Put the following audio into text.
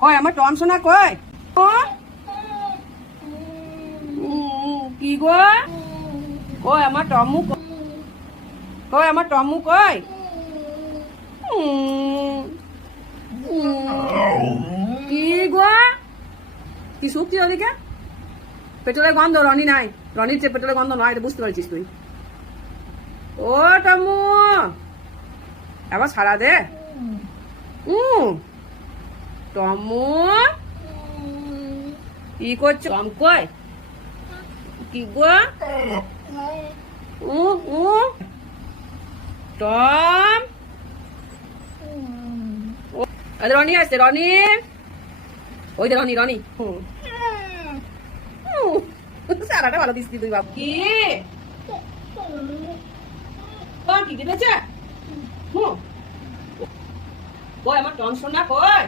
কই আমার টম সোনা কই কি গো কই আমার টমু কই আমার টমু কই কি গো কি শুকছি ওদিকে পেট্রোলের গন্ধ রনি নাই রনির যে পেট্রোলের গন্ধ নয় এটা বুঝতে পারছিস তুই ও টমু আবার ছাড়া দে টমু কি করছো টম কই কি গো টম রনি আসছে রনি ওই যে রনি রনি সারাটা ভালো দিচ্ছি তুই বাবু কি কি দিতেছে কই আমার টম সোনা কই